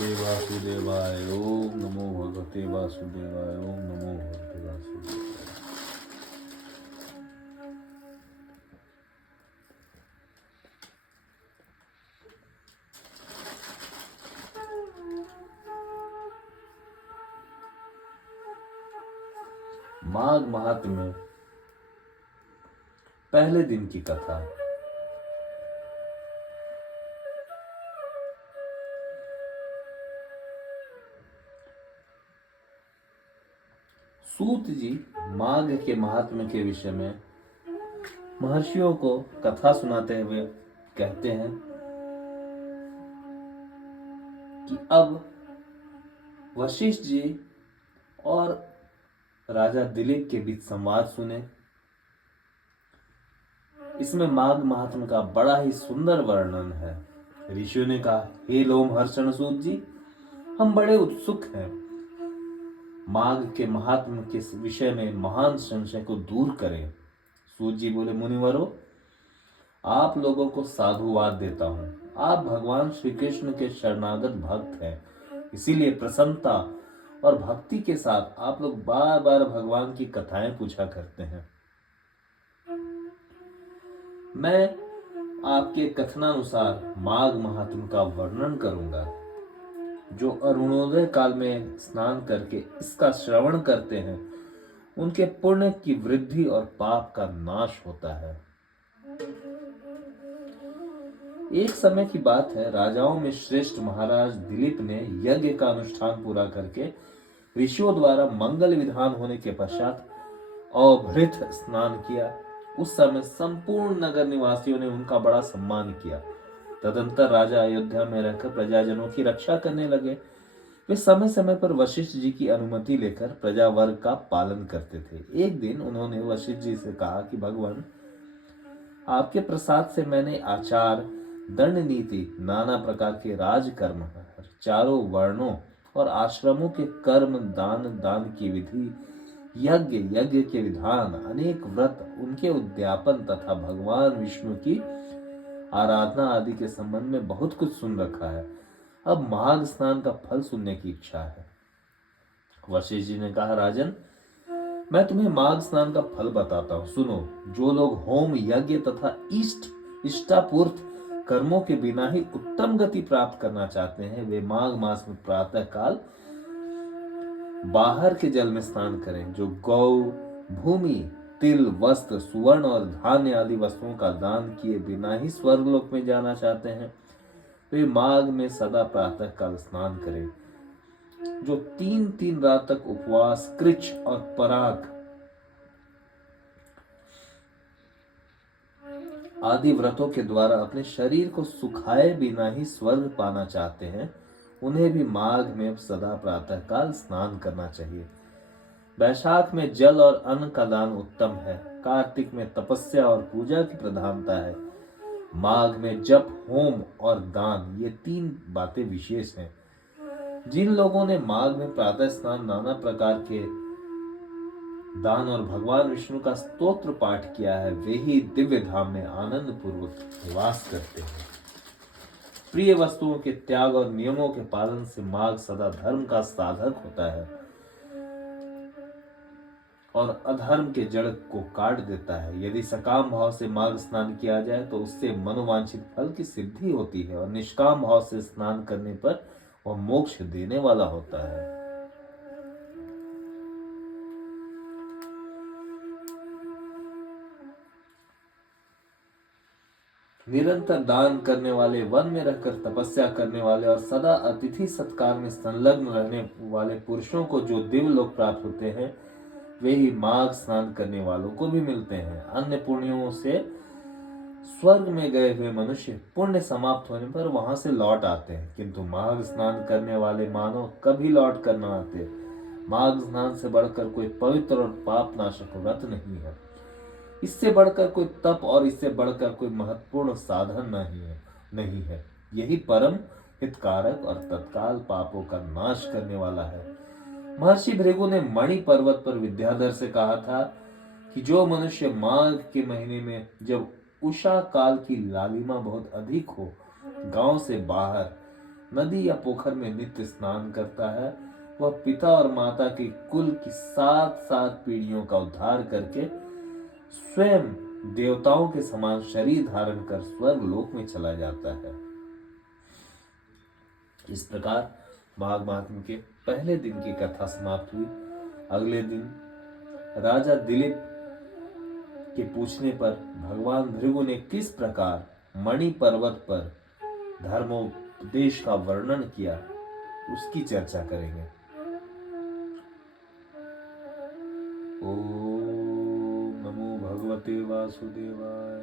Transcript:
भगवते वासुदेवाय। ओम नमो भगवते वासुदेवाय। ओम नमो भगवते वासुदेवाय। माघ महात्म्य में पहले दिन की कथा। सूत जी माघ के महात्म्य के विषय में महर्षियों को कथा सुनाते हुए कहते हैं कि अब वशिष्ठ जी और राजा दिलीप के बीच संवाद सुने। इसमें माघ महात्म्य का बड़ा ही सुंदर वर्णन है। ऋषियों ने कहा, हे लोमहर्षण सूत जी, हम बड़े उत्सुक हैं। माघ के महात्म्य के विषय में महान संशय को दूर करें। सूत जी बोले, मुनिवरों, आप लोगों को साधुवाद देता हूं। आप भगवान श्री कृष्ण के शरणागत भक्त हैं, इसीलिए प्रसन्नता और भक्ति के साथ आप लोग बार बार भगवान की कथाएं पूछा करते हैं। मैं आपके कथनानुसार माघ महात्म्य का वर्णन करूंगा। जो अरुणोदय काल में स्नान करके इसका श्रवण करते हैं, उनके पुण्य की वृद्धि और पाप का नाश होता है। एक समय की बात है, राजाओं में श्रेष्ठ महाराज दिलीप ने यज्ञ का अनुष्ठान पूरा करके ऋषियों द्वारा मंगल विधान होने के पश्चात अभृत स्नान किया। उस समय संपूर्ण नगर निवासियों ने उनका बड़ा सम्मान किया। तदंतर राजा अयोध्या में रहकर प्रजाजनों की रक्षा करने लगे। वे समय समय पर वशिष्ठ जी की अनुमति लेकर प्रजा वर्ग का पालन करते थे। एक दिन उन्होंने वशिष्ठ जी से कहा कि भगवान, आपके प्रसाद से मैंने आचार, दंड नीति, नाना प्रकार के राजकर्म, चारों वर्णों और आश्रमों के कर्म, दान की विधि, यज्ञ के विधान, अनेक व्रत, उनके उद्यापन तथा भगवान विष्णु की आराधना आदि के संबंध में बहुत कुछ सुन रखा है। अब माघ स्नान का फल सुनने की इच्छा है। वशिष्ठ जी ने कहा, राजन, मैं तुम्हें माघ स्नान का फल बताता हूं, सुनो। जो लोग होम, यज्ञ तथा इष्टापूर्त कर्मों के बिना ही उत्तम गति प्राप्त करना चाहते हैं, वे माघ मास में प्रातः काल बाहर के जल में स्नान करें। जो गौ, भूमि, तिल, वस्त्र, सुवर्ण और धान्य आदि वस्तुओं का दान किए बिना ही स्वर्गलोक में जाना चाहते हैं, वे माघ में सदा प्रातः काल स्नान करें। जो 3 रात तक उपवास, कृच्छ और पराग आदि व्रतों के द्वारा अपने शरीर को सुखाए बिना ही स्वर्ग पाना चाहते हैं, उन्हें भी माघ में सदा प्रातः काल स्नान करना चाहिए। वैशाख में जल और अन्न का दान उत्तम है। कार्तिक में तपस्या और पूजा की प्रधानता है। माघ में जप, होम और दान, ये 3 बातें विशेष हैं। जिन लोगों ने माघ में प्रातः स्नान, नाना प्रकार के दान और भगवान विष्णु का स्तोत्र पाठ किया है, वे ही दिव्य धाम में आनंद पूर्वक निवास करते हैं। प्रिय वस्तुओं के त्याग और नियमों के पालन से माघ सदा धर्म का साधक होता है और अधर्म के जड़ को काट देता है। यदि सकाम भाव से माघ स्नान किया जाए तो उससे मनोवांछित फल की सिद्धि होती है, और निष्काम भाव से स्नान करने पर वह मोक्ष देने वाला होता है। निरंतर दान करने वाले, वन में रहकर तपस्या करने वाले और सदा अतिथि सत्कार में संलग्न रहने वाले पुरुषों को जो दिव्य लोक प्राप्त होते हैं, वे ही माघ स्नान करने वालों को भी मिलते हैं। अन्य पुण्यों से स्वर्ग में गए हुए मनुष्य पुण्य समाप्त होने पर वहां से लौट आते हैं, किंतु माघ स्नान करने वाले मानव कभी लौट कर न आते। माघ स्नान से बढ़कर कोई पवित्र और पाप नाशक व्रत नहीं है। इससे बढ़कर कोई तप और इससे बढ़कर कोई महत्वपूर्ण साधन नहीं है। यही परम हितकारक और तत्काल पापों का नाश करने वाला है। महर्षि भृगु ने मणि पर्वत पर विद्याधर से कहा था कि जो मनुष्य माघ के महीने में, जब उषा काल की लालिमा बहुत अधिक हो, गांव से बाहर नदी या पोखर में नित्य स्नान करता है, वह पिता और माता के कुल की 7 पीढ़ियों का उद्धार करके स्वयं देवताओं के समान शरीर धारण कर स्वर्ग लोक में चला जाता है। इस प्रकार माघ महात्म के पहले दिन की कथा समाप्त हुई। अगले दिन राजा दिलीप के पूछने पर भगवान भृगु ने किस प्रकार मणि पर्वत पर धर्मोपदेश का वर्णन किया, उसकी चर्चा करेंगे। ओम नमो भगवते वासुदेवाय।